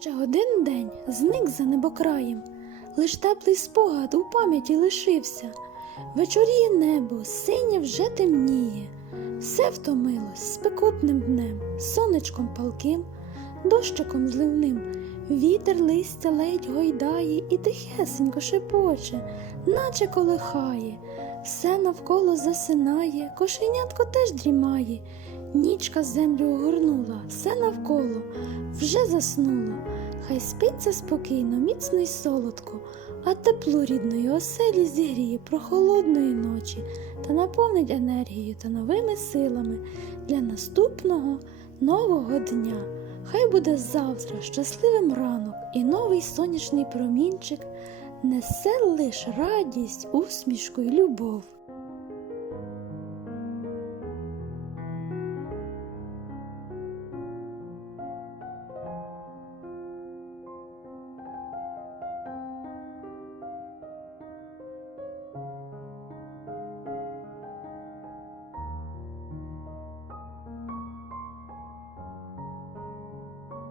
Ще один день зник за небокраєм, лиш теплий спогад у пам'яті лишився. Вечоріє небо, синє вже темніє, все втомилось спекотним днем, сонечком палким, дощиком зливним. Вітер листя ледь гойдає і тихесенько шепоче, наче колихає, все навколо засинає, кошенятко теж дрімає. Нічка землю огорнула, все навколо вже заснуло. Хай спиться спокійно, міцно й солодко, а тепло рідної оселі зігріє прохолодної ночі та наповнить енергією та новими силами для наступного нового дня. Хай буде завтра щасливим ранок і новий сонячний промінчик несе лиш радість, усмішку й любов.